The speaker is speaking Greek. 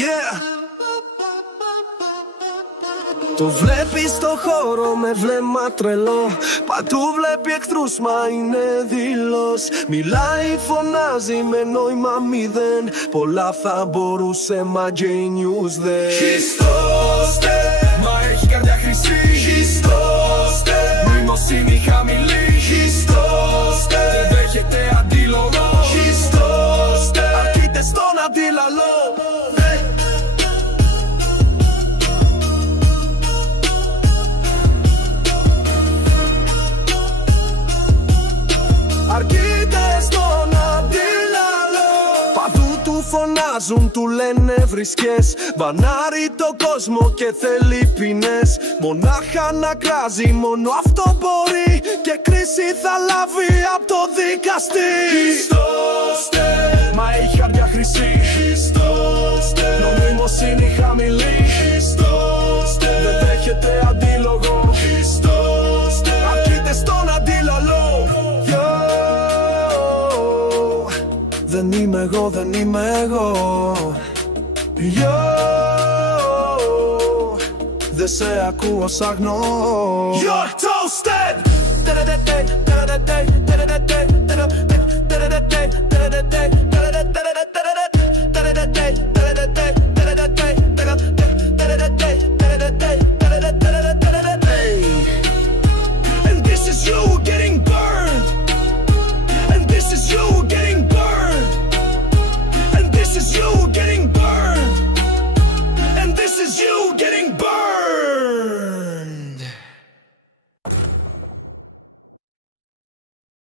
Yeah. Το βλέπει στο χώρο με βλέμμα τρελό. Παντού βλέπει εχθρούς μα είναι δηλός. Μιλάει, φωνάζει με νόημα μηδέν. Πολλά θα μπορούσε μα genius δεν. Χριστώστε, μα έχει καρδιά χρυσή. Χριστώστε, νοημοσύνη χαμηλή. Χριστώστε, δεν δέχεται αντίλογο. Χριστώστε, αρκείται στον αντίλαλο. Αρκείται στον αντίλαλο. Παντού του φωνάζουν, του λένε βρισκές. Μπανάρει το κόσμο και θέλει ποινές. Μονάχα να κράζει, μόνο αυτό μπορεί. Και κρίση θα λάβει από το δικαστή. Χριστώστε, μα έχει καρδιά χρυσή. Χριστώστε, νοημοσύνη χαμηλή. Χριστώστε, δεν δέχεται αντίλογο. Χριστώστε, αρκείται στον αντίλαλο. Δεν είμαι εγώ, δεν είμαι εγώ. Δεν σε ακούω σ' αγνώ. You're toasted.